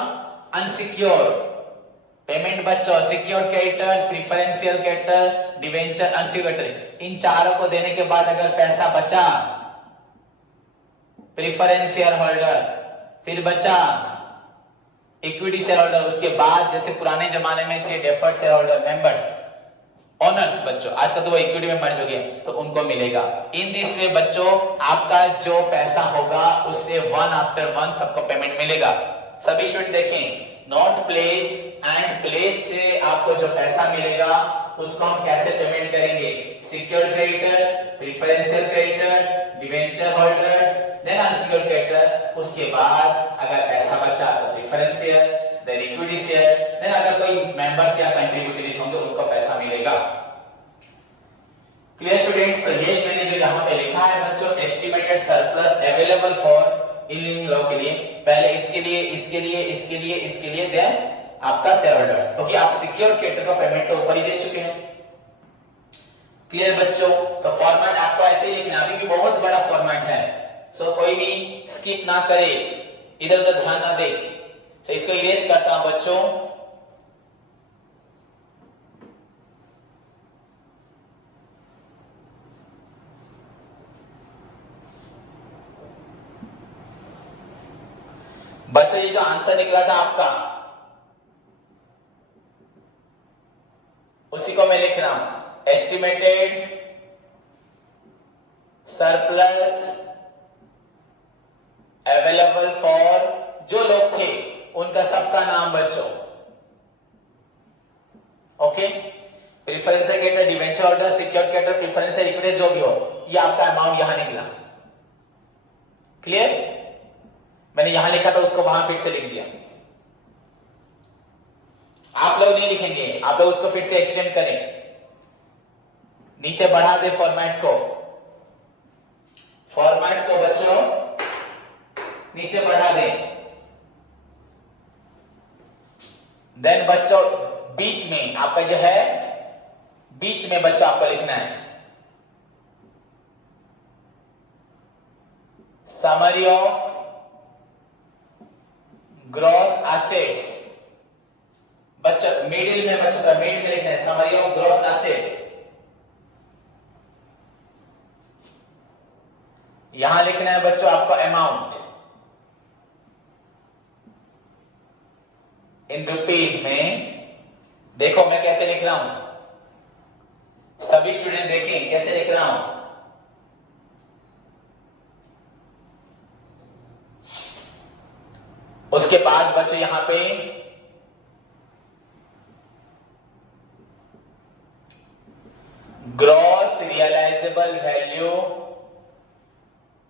अनसिक्योर्ड पेमेंट। बच्चों secured creditors, preferential creditor, debenture, unsecured, इन चारों को देने के बाद अगर पैसा बचा, प्रेफरेंशियल होल्डर, फिर बचा इक्विटी शेयर होल्डर, उसके बाद जैसे पुराने जमाने में थे deferred share holder, members, owners बच्चों, आजकल तो वो इक्विटी में मर्ज हो गया तो उनको मिलेगा। इन दिस वे बच्चों आपका जो पैसा होगा उससे वन आफ्टर वन सबको पेमेंट मिलेगा। सभी स्टूडेंट देखें, नॉट प्लेज एंड प्लेज से आपको जो पैसा मिलेगा उसको हम कैसे पेमेंट करेंगे? Secured creditors, preferential creditors, debenture holders, then unsecured creditor, उसके बाद अगर पैसा बचा तो preference share, then equity share, then अगर कोई मेंबर्स या कंट्रीब्यूटरीज होंगे उनको पैसा मिलेगा। Clear students? तो ये मैंने जो यहाँ पे लिखा है बच्चों, एस्टिमेटेड सरप्लस अवेलेबल फॉर इनलिंग लॉ के लिए, पहले इसके लिए, इसके लिए, इसके लिए, इसके लिए, देन आपका शेयर होल्डर्स, क्योंकि आप सिक्योर कैपिटल का पेमेंट तो ऊपर ही दे चुके हैं। क्लियर बच्चों? तो फॉर्मेट आपको ऐसे ही लिखना, अभी भी बहुत बड़ा फॉर्मेट है, सो कोई भी स्किप ना करे, इधर उधर ध्यान ना दे। तो इसको इरेज करता हूं बच्चों। बच्चों ये जो आंसर निकला था आपका, उसी को मैं लिख रहा हूं, एस्टिमेटेड सरप्लस अवेलेबल फॉर, जो लोग थे उनका सबका नाम बच्चों, okay. Preference creditor, debenture holder, secured creditor, preference equity जो भी हो, ये आपका अमाउंट यहां निकला। क्लियर? मैंने यहां लिखा था उसको वहां फिर से लिख दिया। आप लोग नहीं लिखेंगे, आप लोग उसको फिर से एक्सटेंड करें, नीचे बढ़ा दे फॉर्मेट को, फॉर्मेट को बच्चों नीचे बढ़ा दे। देन बच्चों बीच में आपका जो है, बीच में बच्चों आपको लिखना है समरी ऑफ ग्रॉस एसेट्स। बच्चों मिडिल में, बच्चों का मिडिल में लिखना है समरी ऑफ ग्रॉस एसेट्स। यहां लिखना है बच्चों आपको अमाउंट इन रुपीज में। देखो मैं कैसे लिख रहा हूं, सभी स्टूडेंट देखें कैसे लिख रहा हूं। उसके बाद बच्चों यहां पे gross realisable value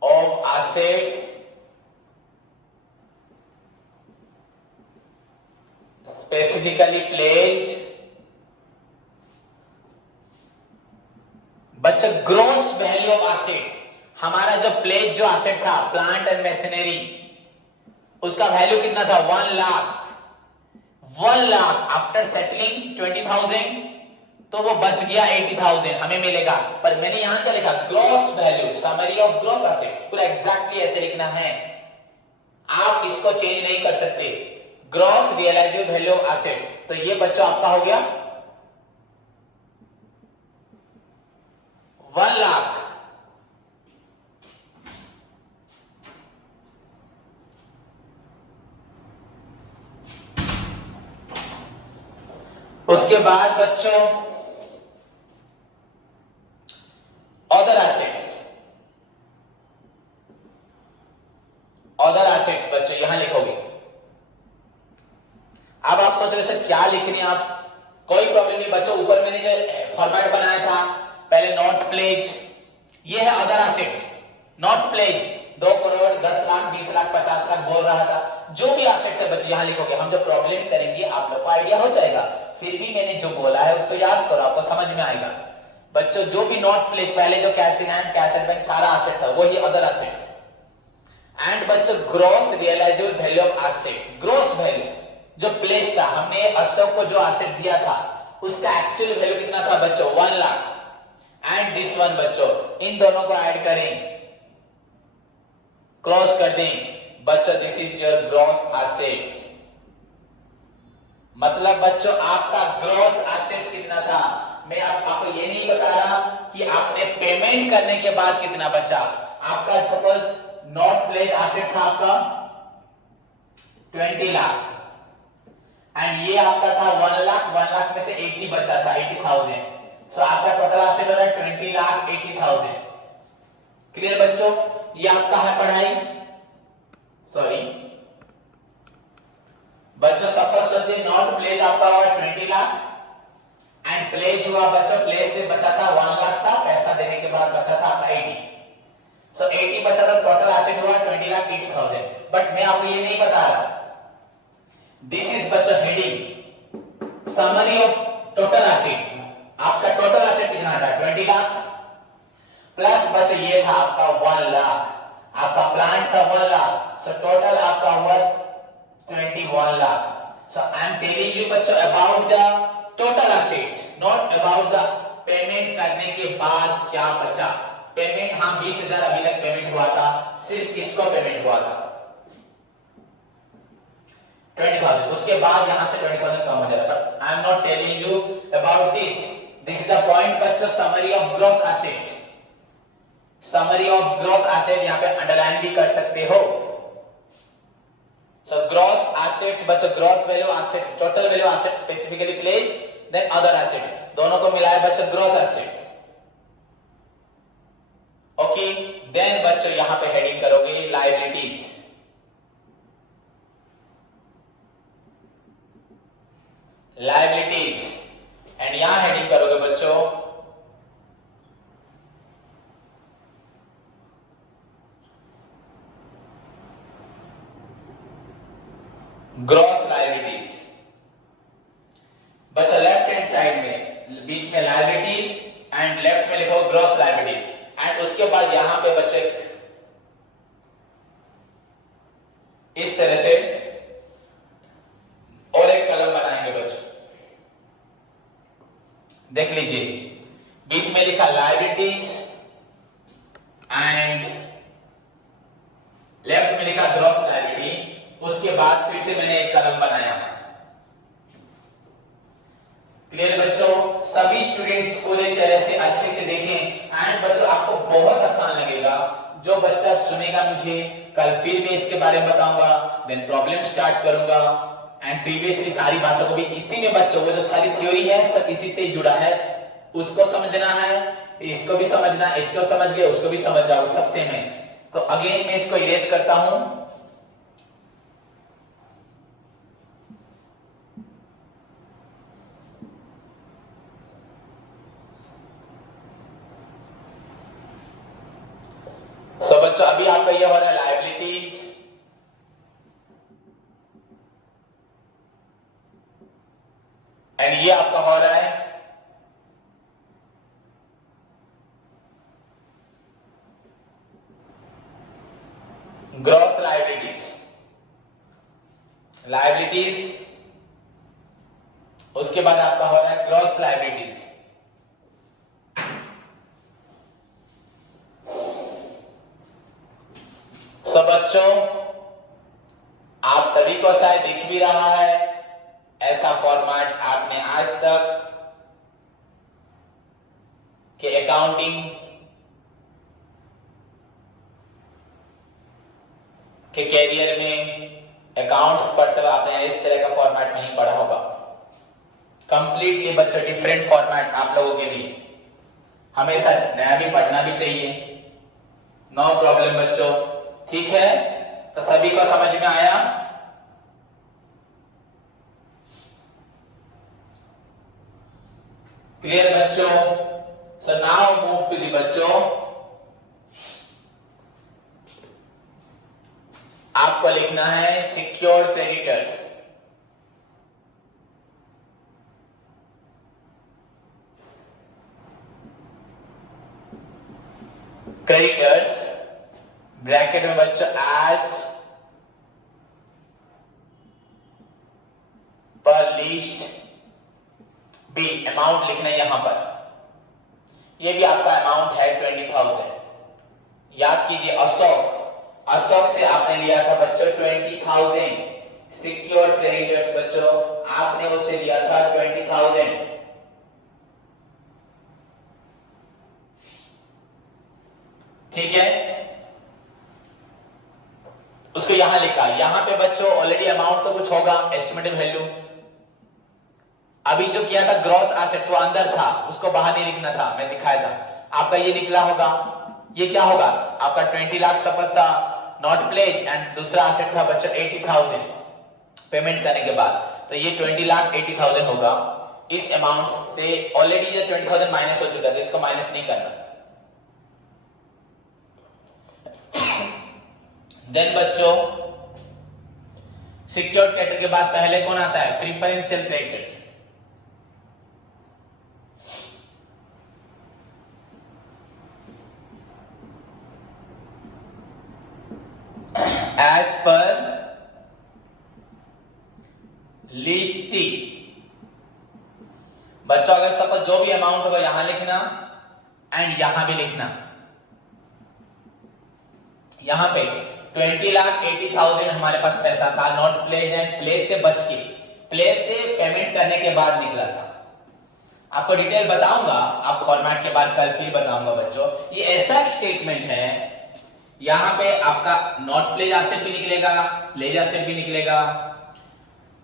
of assets specifically placed. बच्चा ग्रॉस वैल्यू ऑफ एसेट्स, हमारा जो प्लेज जो एसेट था प्लांट एंड मशीनरी, उसका वैल्यू कितना था? 1 लाख। 1 लाख आफ्टर सेटलिंग 20,000, तो वो बच गया 80,000 हमें मिलेगा। पर मैंने यहां क्या लिखा? Gross value, summary of gross assets, पूरा एग्जैक्टली ऐसे लिखना है, आप इसको चेंज नहीं कर सकते। Gross realisable value of assets, तो ये बच्चों आपका हो गया 1 लाख। उसके बाद बच्चों अदर एसेट्स, अदर एसेट्स बच्चों यहां लिखोगे। अब आप सोच रहे सर क्या लिखनी है आप, कोई प्रॉब्लम नहीं बच्चों, ऊपर मैंने जो फॉर्मेट बनाया था पहले नॉट प्लेज, ये है other asset, not pledge 2 crore 10 lakh 20 lakh 50 lakh बोल रहा था, जो भी एसेट्स है बच्चों यहां लिखोगे। हम जब प्रॉब्लम करेंगे आप लोग को आइडिया हो जाएगा, फिर भी मैंने जो बोला है उसको याद करो, आपको समझ में आएगा। बच्चों जो भी नॉट प्लेज, पहले जो cash in hand, cash at bank सारा एसेट था, वही अदर एसेट्स। एंड बच्चों gross realisable value of assets, gross value जो प्लेस था, हमने अशोक को जो एसेट दिया था उसका एक्चुअल वैल्यू कितना था बच्चों? 1 लाख। एंड दिस वन बच्चों, इन दोनों को ऐड करें, क्लोज कर दें बच्चों, this is your gross assets. मतलब बच्चों आपका ग्रॉस एसेट्स कितना था, मैं आपको ये नहीं बता रहा कि आपने पेमेंट करने के बाद कितना बचा। आपका सपोज नॉट प्लेज एसेट था आपका 20 लाख, एंड ये आपका था 1 लाख, 1 लाख में से 80 बचा था 80,000, सो आपका टोटल एसेट हो रहा है 20 लाख 80,000। क्लियर बच्चों? ये आपका है पढ़ाई, सॉरी बच्चों सपोज सोचिए नॉट प्लेज आपका हुआ 20 लाख एंड प्लेज हुआ बच्चों, प्लेज से बचा था 1 लाख था, पैसा देने के बाद बचा था आपका 80, सो 80 बचा था, टोटल एसेट हुआ 20 लाख 80,000। बट मैं आपको ये नहीं बता रहा। दिस इज बच्चों heading summary of total asset. आपका टोटल एसेट कितना था 20 लाख प्लस बच्चों ये था आपका 1 लाख, आपका प्लांट था 1 लाख, सो टोटल आपका हुआ 21 लाख। सो आई एम टेलिंग यू बच्चों about the total asset, not about the payment करने के बाद क्या बचा। पेमेंट हाँ 20,000 अभी तक पेमेंट हुआ था, सिर्फ इसको पेमेंट हुआ था 20,000, उसके बाद यहां से 20,000 कम हो जाएगा। But I am not telling you about this. This is the point बच्चों, summary of gross asset. Summary of gross asset यहां पे अंडरलाइन भी कर सकते हो। सो ग्रॉस एसेट्स बच्चों, gross value assets, total value assets specifically placed, then other assets, दोनों को मिलाया बच्चों ग्रॉस एसेट्स। ओके, देन बच्चों यहां पे हेडिंग करोगे लायबिलिटीज। लायबिलिटीज एंड यहां हेडिंग करोगे बच्चों ग्रॉस लायबिलिटीज। बच्चों लेफ्ट हैंड साइड में बीच में लायबिलिटीज एंड लेफ्ट में लिखो ग्रॉस लायबिलिटीज एंड उसके बाद यहां पे बच्चों इस तरह से और एक कलम बनाएंगे बच्चों। देख लीजिए बीच में लिखा लायबिलिटीज एंड लेफ्ट में लिखा ग्रॉस लायबिलिटी, उसके बाद फिर से मैंने एक कलम बनाया। क्लियर बच्चों, सभी स्टूडेंट्स को एक तरह से अच्छे से देखें एंड बच्चों आपको बहुत आसान लगेगा। जो बच्चा सुनेगा मुझे कल फिर मैं इसके बारे में बताऊंगा, देन प्रॉब्लम स्टार्ट करूंगा एंड प्रीवियसली सारी बातों को भी इसी में बच्चों, वो जो सारी थ्योरी है सब इसी से जुड़ा है, उसको समझना है, इसको भी समझना, इसको समझ गए उसको भी समझ जाओ, सब सेम है। तो अगेन मैं इसको इरेज करता हूं। सो बच्चों अभी आपका ये हो रहा है लायबिलिटीज एंड ये आपका हो रहा है ग्रॉस लायबिलिटीज। लायबिलिटीज उसके बाद आपका हो रहा है ग्रॉस लायबिलिटीज। सो बच्चों आप सभी को शायद दिख भी रहा है, ऐसा फॉर्मेट आपने आज तक के अकाउंटिंग के कैरियर में अकाउंट्स पढ़ते हुए आपने इस तरह का फॉर्मेट नहीं पढ़ा होगा। कंप्लीटली बच्चों डिफरेंट फॉर्मेट आप लोगों के लिए, हमेशा नया भी पढ़ना भी चाहिए, नो प्रॉब्लम बच्चों, ठीक है। तो सभी को समझ में आया? क्लियर बच्चों? So now move to the बच्चों, आपको लिखना है सिक्योर्ड क्रेडिटर्स। क्रेडिटर्स ब्रैकेट में बच्चों as per list B, amount लिखना है यहां पर। ये भी आपका अमाउंट है 20,000। याद कीजिए अशोक से आपने लिया था बच्चों 20,000। सिक्योर्ड क्रेडिटर्स बच्चों आपने उससे लिया था 20,000। ठीक है, उसको यहां लिखा। यहां पे बच्चों ऑलरेडी अमाउंट तो कुछ होगा, एस्टिमेटेड वैल्यू। अभी जो किया था ग्रॉस एसेट्स वो अंदर था, उसको बाहर नहीं लिखना था, मैं दिखाया था। आपका ये निकला होगा, ये क्या होगा आपका 20 लाख सपोज था नॉट प्लेज एंड दूसरा एसेट था बच्चों 80,000 पेमेंट करने के बाद, तो ये 20 लाख 80,000 होगा। इस अमाउंट से ऑलरेडी ये 20,000 माइनस हो चुका है, इसको माइनस नहीं करना। देन बच्चों सिक्योर्ड क्रेडिटर के बाद पहले कौन आता है? प्रीफरेंशियल क्रेडिटर्स। एज पर लिस्ट सी। बच्चों अगर सपोज जो भी अमाउंट होगा यहां लिखना एंड यहां भी लिखना। यहां पे 20,80,000 हमारे पास पैसा था, नॉट प्लेस एंड प्लेस से बच के, प्लेस से पेमेंट करने के बाद निकला था। आपको डिटेल बताऊंगा, आप फॉर्मेट के बाद कल फिर बताऊंगा बच्चों। ये ऐसा स्टेटमेंट है, यहां पे आपका नॉट प्लेस एसेट भी निकलेगा, प्लेस एसेट भी निकलेगा,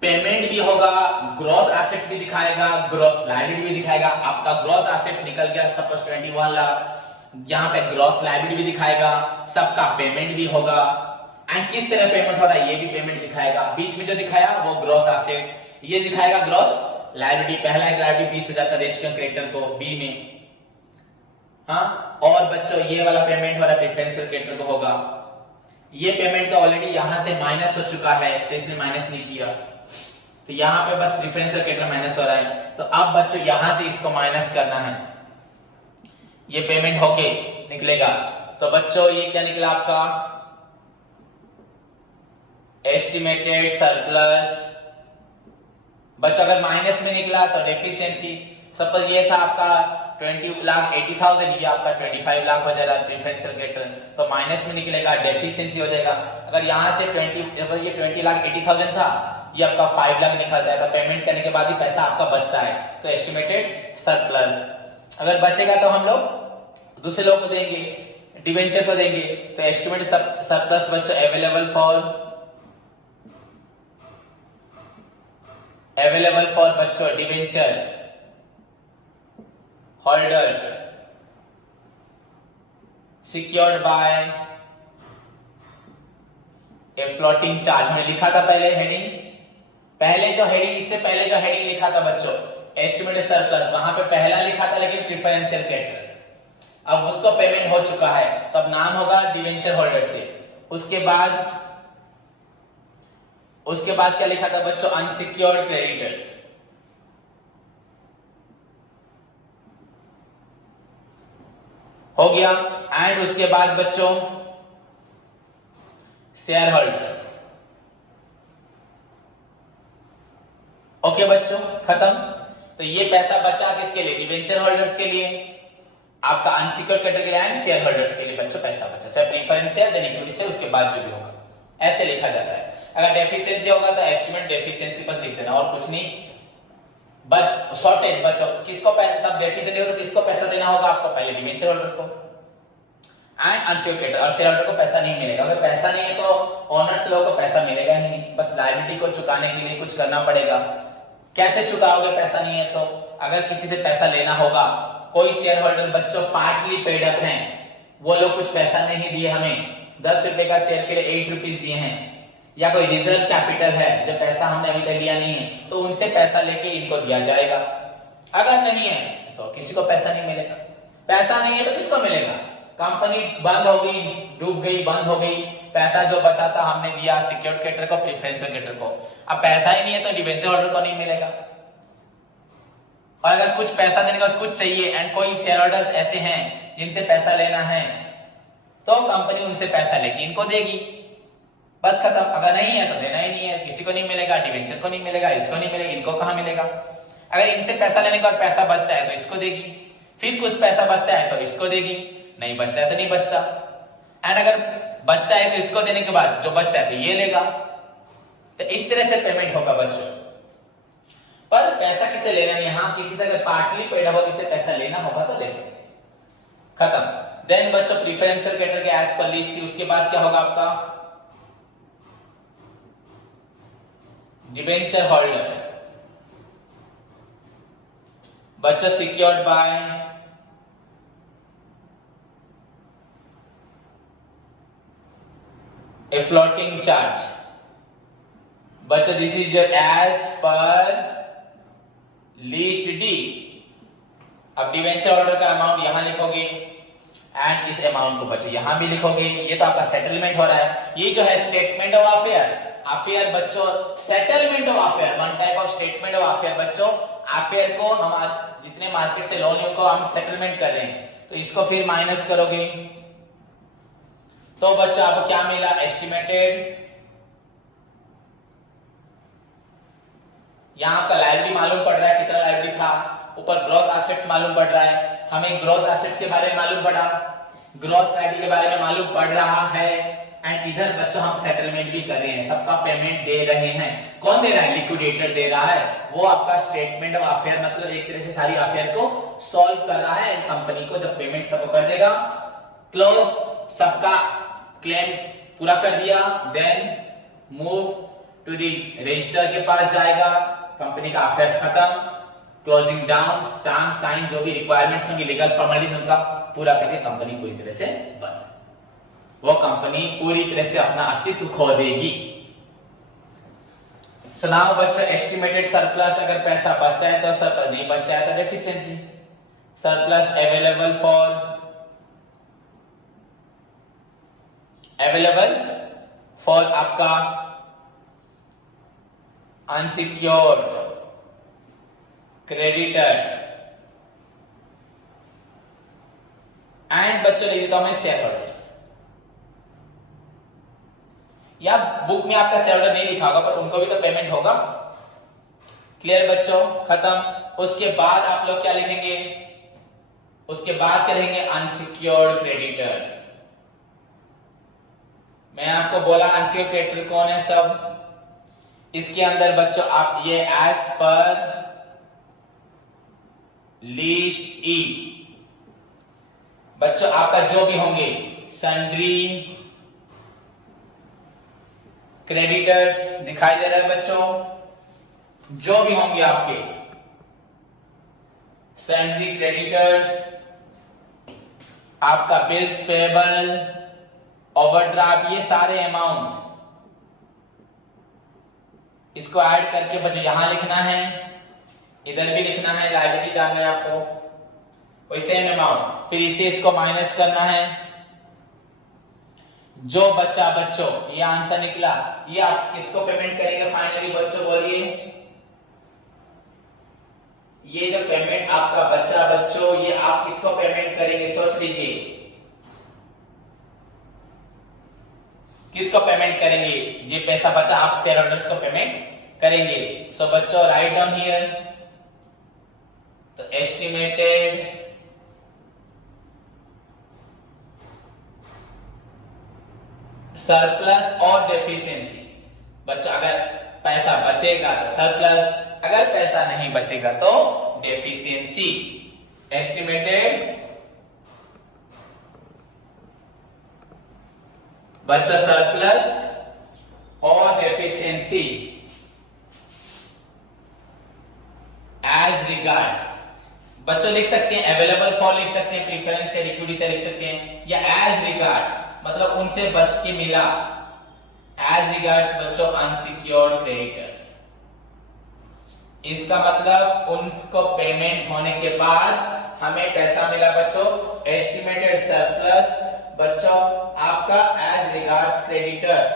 पेमेंट भी होगा, ग्रॉस एसेट्स भी दिखाएगा, ग्रॉस लायबिलिटी भी दिखाएगा। आपका ग्रॉस एसेट्स निकल गया सपोज 21 लाख, यहां पे ग्रॉस लायबिलिटी भी दिखाएगा, सबका पेमेंट भी होगा एंड किस तरह पेमेंट हो रहा है ये भी पेमेंट दिखाएगा। बीच में जो दिखाया वो ग्रॉस एसेट्स, ये दिखाएगा ग्रॉस लायबिलिटी। पहला एक लायबिलिटी 20,000 का रेज क्रेडिटर को बी में, हाँ, और बच्चों ये वाला पेमेंट वाला प्रेफरेंशियल क्रेडिटर को होगा। ये पेमेंट तो ऑलरेडी यहां से माइनस हो चुका है तो इसने माइनस नहीं किया, तो यहां पे बस प्रेफरेंशियल क्रेडिटर माइनस हो रहा है। तो अब बच्चों यहां से इसको माइनस करना है, ये पेमेंट होके निकलेगा। तो बच्चों ये क्या निकला आपका? Estimated surplus. बच्चों अगर माइनस में निकला तो डेफिशिएंसी। सपोज ये था आपका 20,80,000, ये आपका 25 लाख हो जाएगा प्रेफरेंशियल क्रेडिटर, तो माइनस में निकलेगा, डेफिशिएंसी हो जाएगा। अगर यहां से 20,80,000 था, ये आपका 5 लाख निकल जाएगा, पेमेंट करने के बाद ही पैसा आपका बचता है, तो एस्टिमेटेड सरप्लस। अगर बचेगा तो हम लोग दूसरे लोग को देंगे, डिवेंचर को देंगे, तो एस्टिमेटेड सरप्लस बच्चों अवेलेबल फॉर बच्चों debenture holders secured by a floating charge. हमने लिखा था पहले हेडिंग, इससे पहले जो हेडिंग लिखा था बच्चों एस्टिमेटेड सरप्लस, वहां पे पहला लिखा था लेकिन प्रेफरेंशियल क्रेडिटर, अब उसको पेमेंट हो चुका है, तब नाम होगा डिवेंचर होल्डर से। उसके बाद क्या लिखा था बच्चों? Unsecured creditors. हो गया। एंड उसके बाद बच्चों शेयर होल्डर्स। ओके बच्चों, खत्म। तो ये पैसा बचा किसके लिए? डिवेंचर होल्डर्स के लिए, आपका अनसिक्योर्ड क्रेडिटर के लिए एंड शेयर होल्डर्स के लिए बच्चों पैसा बचा, चाहे प्रेफरेंशियल देन इक्विटी से उसके बाद जो भी होगा, ऐसे लिखा जाता है। अगर डेफिशिएंसी होगा तो एस्टिमेट डेफिशिएंसी बस लिख देना और कुछ नहीं। बट शॉर्टेज बच्चों किसको पैसा, तब डेफिशिएंसी हो तो किसको पैसा देना होगा? आपको पहले डिवेंचर होल्डर को एंड अनसिक्योर्ड क्रेडिटर, और शेयर होल्डर को पैसा नहीं मिलेगा। अगर पैसा नहीं है तो ओनर्स लोगों को पैसा मिलेगा ही नहीं, बस लायबिलिटी को चुकाने के लिए कुछ करना पड़ेगा। कैसे चुकाओगे पैसा नहीं है तो? अगर किसी से पैसा लेना होगा, कोई शेयर होल्डर बच्चों पार्टली पेड अप हैं, वो लोग कुछ पैसा नहीं दिए हमें, 10 रुपए का शेयर के लिए 8 रुपीज दिए हैं, या कोई रिजर्व कैपिटल है जो पैसा हमने अभी तक लिया नहीं है, तो उनसे पैसा लेके इनको दिया जाएगा। अगर नहीं है तो किसी को पैसा नहीं मिलेगा। पैसा नहीं है तो किसको मिलेगा? कंपनी बंद हो गई, डूब गई, बंद हो गई, पैसा जो बचा था हमने दिया सिक्योर्ड क्रेडिटर को, प्रेफरेंशियल क्रेडिटर को, अब पैसा ही नहीं है तो डिवेंचर होल्डर को नहीं मिलेगा। और अगर कुछ पैसा देने का कुछ चाहिए एंड कोई शेयर होल्डर्स ऐसे हैं जिनसे पैसा लेना है, तो कंपनी उनसे पैसा लेके इनको देगी, बस खत्म। अगर नहीं है तो देना ही नहीं है, किसी को नहीं मिलेगा, डिवेंचर को नहीं मिलेगा, इसको नहीं मिलेगा, इनको कहां मिलेगा? अगर इनसे पैसा लेने के बाद पैसा बचता है तो इसको देगी, फिर कुछ पैसा बचता है तो इसको देगी, नहीं बचता है तो नहीं बचता, एंड अगर बचता है तो इसको देने के बाद जो बचता है तो ये लेगा। तो इस तरह से पेमेंट होगा बच्चों। पर पैसा किसे लेना है? यहां किसी से अगर पार्टली पेड होगा, किसी से पैसा लेना होगा तो ले सकते, खत्म। देन बच्चों प्रेफरेंशियल क्रेडिटर के एज पर लिस्ट सी, उसके बाद क्या होगा आपका? डिवेंचर होल्डर्स बच्चों secured by a floating charge. बच्चों this is your as per list D. अब डिवेंचर होल्डर का अमाउंट यहां लिखोगे एंड इस अमाउंट को बच्चों यहां भी लिखोगे। ये तो आपका सेटलमेंट हो रहा है, ये जो है स्टेटमेंट ऑफ अफेयर, अफेयर बच्चों, settlement of affair, one type of statement of affair बच्चों। अफेयर को हमारे जितने मार्केट से लोन है उनको हम सेटलमेंट कर रहे हैं, तो इसको फिर माइनस करोगे तो बच्चों आपको क्या मिला, एस्टिमेटेड। यहां आपका लायबिलिटी मालूम पड़ रहा है, कितना लायबिलिटी था, ऊपर ग्रॉस एसेट्स मालूम पड़ रहा है, हमें ग्रॉस एसेट्स के बारे में मालूम पड़ा, ग्रॉस लायबिलिटी के बारे में मालूम पड़ रहा है। एंड इधर बच्चों हम सेटलमेंट भी कर रहे हैं, सबका पेमेंट दे रहे हैं। कौन दे रहा है, लिक्विडेटर दे रहा है, वो आपका स्टेटमेंट ऑफ अफेयर, मतलब एक तरह से सारी अफेयर को सॉल्व कर रहा है कंपनी को। जब पेमेंट सबको कर देगा, क्लोज, सबका क्लेम पूरा कर दिया, then move to the register के पास जाएगा, कंपनी का अफेयर्स खत्म, क्लोजिंग डाउन, स्टैम्प साइन, जो भी रिक्वायरमेंट्स होंगी, लीगल फॉर्मेलिटीज उनका पूरा करके कंपनी पूरी तरह से बंद, वो कंपनी पूरी तरह से अपना अस्तित्व खो देगी। सुनाओ बच्चों, एस्टिमेटेड सरप्लस, अगर पैसा बचता है तो सरप्लस, नहीं बचता है तो डेफिशिएंसी। सरप्लस अवेलेबल फॉर आपका अनसिक्योर्ड क्रेडिटर्स एंड बच्चों लिख देता हूं मैं शेयर होल्डर्स। या बुक में आपका शेयर होल्डर नहीं लिखा होगा पर उनको भी तो पेमेंट होगा। क्लियर बच्चों, खत्म। उसके बाद आप लोग क्या लिखेंगे, उसके बाद क्या लिखेंगे, अनसिक्योर्ड क्रेडिटर्स। मैं आपको बोला अनसिक्योर्ड क्रेडिटर कौन है सब, इसके अंदर बच्चों आप ये एज पर लिस्ट ई बच्चों आपका जो भी होंगे, सन्ड्री क्रेडिटर्स दिखाई दे रहा है बच्चों, जो भी होंगे आपके सन्ड्री क्रेडिटर्स, आपका बिल्स पेबल, ओवरड्राफ्ट, ये सारे अमाउंट इसको ऐड करके बच्चों यहां लिखना है, इधर भी लिखना है, लायबिलिटी जानना है आपको, वही सेम अमाउंट, फिर इसे इसको माइनस करना है। जो बच्चा बच्चों ये आंसर निकला, ये आप किसको पेमेंट करेंगे फाइनली बच्चों, बोलिए। ये जो पेमेंट आपका बच्चा बच्चों, ये आप किसको पेमेंट करेंगे, सोच लीजिए, किसको पेमेंट करेंगे, ये पैसा बचा आप शेयर होल्डर्स को पेमेंट करेंगे। सो बच्चों राइट डाउन हियर, तो एस्टिमेटेड सरप्लस और डेफिशिएंसी। बच्चों अगर पैसा बचेगा तो सरप्लस, अगर पैसा नहीं बचेगा तो डेफिशिएंसी। एस्टिमेटेड बच्चों सरप्लस और डेफिशिएंसी एज रिगार्ड्स, बच्चों लिख सकते हैं अवेलेबल फॉर, लिख सकते हैं प्रेफरेंस से, लिक्विडिटी से लिख सकते हैं, या एज रिगार्ड्स मतलब उनसे बच के मिला, एज रिगार्ड्स बच्चों अनसिक्योर्ड क्रेडिटर्स, इसका मतलब उनको पेमेंट होने के बाद हमें पैसा मिला बच्चों, एस्टिमेटेड सरप्लस बच्चों आपका एज रिगार्ड्स क्रेडिटर्स,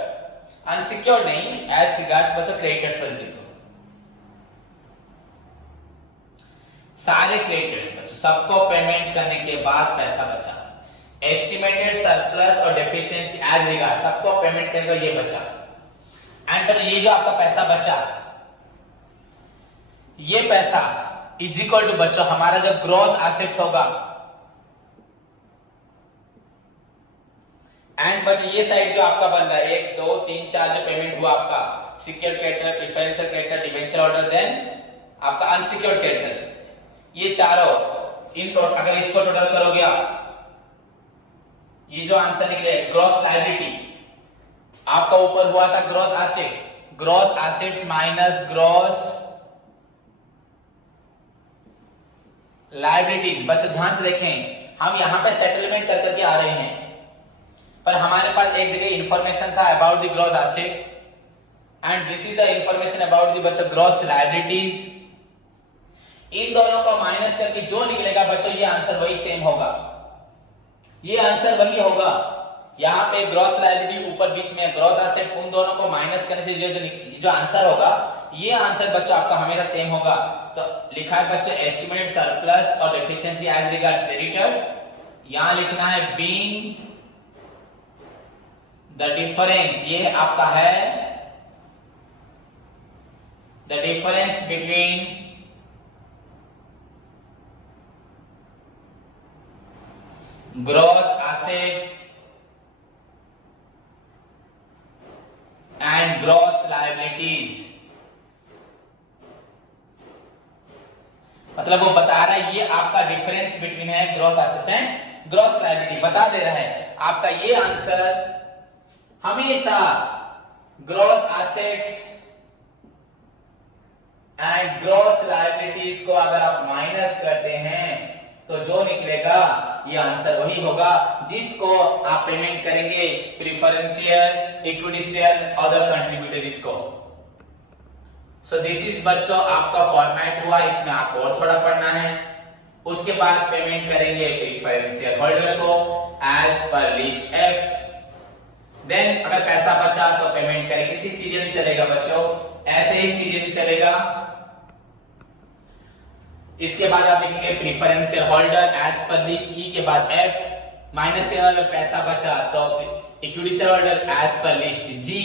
अनसिक्योर्ड नहीं, एज रिगार्ड्स बच्चों क्रेडिटर्स पर लिखो, सारे क्रेडिटर्स बच्चों सबको पेमेंट करने के बाद पैसा बचा, एस्टिमेटेड सरप्लस और डेफिशिएंसी एज रिगार्ड सबको पेमेंट करेगा, ये बचा। एंड बच्चों ये जो आपका पैसा बचा, ये पैसा इज इक्वल टू बच्चों हमारा जो ग्रॉस एसेट्स होगा, एंड बच्चों ये साइड जो आपका बन रहा है 1 2 3 4 जो पेमेंट हुआ आपका, secured creditor, preferential creditor, debenture order, then आपका अनसिक्योर्ड क्रेडिटर, ये चारों इन टोटल अगर इसको टोटल करोगे आप, ये जो आंसर निकले ग्रॉस लायबिलिटी, आपका ऊपर हुआ था gross assets minus gross liabilities. बच्चों ध्यान से देखें, हम यहां पे सेटलमेंट कर करके आ रहे हैं, पर हमारे पास एक जगह इंफॉर्मेशन था about the gross assets and this is the information about the बच्चों ग्रॉस लायबिलिटीज। इन दोनों को माइनस करके जो निकलेगा बच्चों ये आंसर वही सेम होगा, ये आंसर वही होगा। यहाँ पे ग्रॉस लायबिलिटी ऊपर बीच में, ग्रॉस एसेट, उन दोनों को माइनस करने से जो आंसर होगा, ये आंसर बच्चों आपका हमेशा सेम होगा। तो लिखा है बच्चों एस्टिमेटेड सरप्लस और डेफिशिएंसी एज रिगार्ड्स क्रेडिटर्स, यहां लिखना है बीइंग द डिफरेंस, ये आपका है the difference between gross assets and gross liabilities, मतलब वो बता रहा है ये आपका डिफरेंस बिटवीन है gross assets and gross liability, बता दे रहा है आपका ये आंसर हमेशा gross assets and gross liabilities को अगर आप माइनस करते हैं तो जो निकलेगा ये आंसर वही होगा जिसको आप पेमेंट करेंगे प्रेफरेंशियल, इक्विटी शेयर, अदर कंट्रीब्यूटरीज को। सो दिस इज बच्चों आपका फॉर्मेट हुआ, इसमें आपको और थोड़ा पढ़ना है। उसके बाद पेमेंट करेंगे प्रेफरेंशियल होल्डर को as per list F. Then अगर पैसा बचा तो पेमेंट करेंगे, इसी सीरियल चलेगा बच्चों, ऐसे ही सीरियल चलेगा। इसके बाद आप लिखेंगे preferential holder as per list, E के बाद एफ, माइनस के बाद पैसा बचा तो equity share holder as per list G,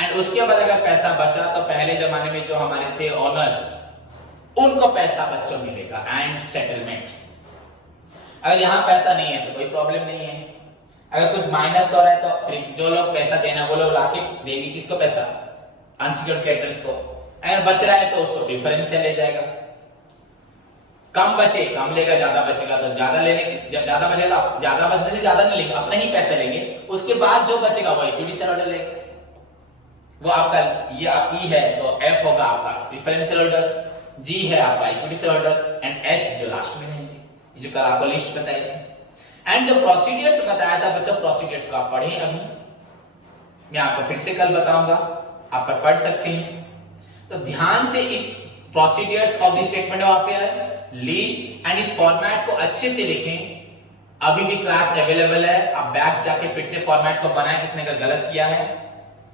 and उसके बाद अगर पैसा बचा तो पहले जमाने में जो हमारे थे ओनर्स उनको पैसा बच्चों मिलेगा एंड सेटलमेंट। अगर यहां पैसा नहीं है तो कोई प्रॉब्लम नहीं है, अगर कुछ माइनस हो रहा है तो जो लोग पैसा देना वो लोग लाके देंगे किसको पैसा, अनसिक्योर्ड क्रेडिटर्स को। अगर बच रहा है तो उसको प्रेफरेंशियल ले जाएगा, कम बचे कम लेगा, ज्यादा बचेगा तो ज्यादा लेने, ज्यादा बचेगा ज्यादा बचने से ज्यादा नहीं लेंगे, अपना ही पैसा लेंगे। उसके बाद जो बचेगा वो इक्विटी शेयर होल्डर लेगा, वो आपका ये आप ई है तो एफ होगा आपका प्रेफरेंशियल होल्डर, जी है आपका equity share holder, and H जो लास्ट में रहेंगे, जो कल आपको लिस्ट बताई थी। एंड जो प्रोसीडियर्स बताया था बच्चों, प्रोसीडियर्स को आप पढ़ें, अभी मैं आपको फिर से कल बताऊंगा, आप पढ़ सकते हैं। तो ध्यान से इस procedures of the statement of affair, list and इस फॉर्मेट को अच्छे से लिखें। अभी भी क्लास अवेलेबल है, आप बैक जाके फिर से फॉर्मेट को बनाएं, इसने अगर गलत किया है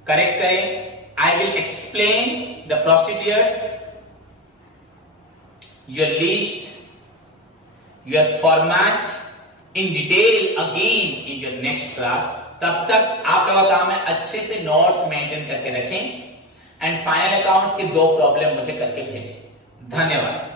करेक्ट करें। I will explain the procedures, your list, your format in detail again in your next class. तब तक आप लोगों का काम है अच्छे से नोट्स मेंटेन करके रखें एंड फाइनल अकाउंट्स के 2 प्रॉब्लम मुझे करके भेजें। धन्यवाद।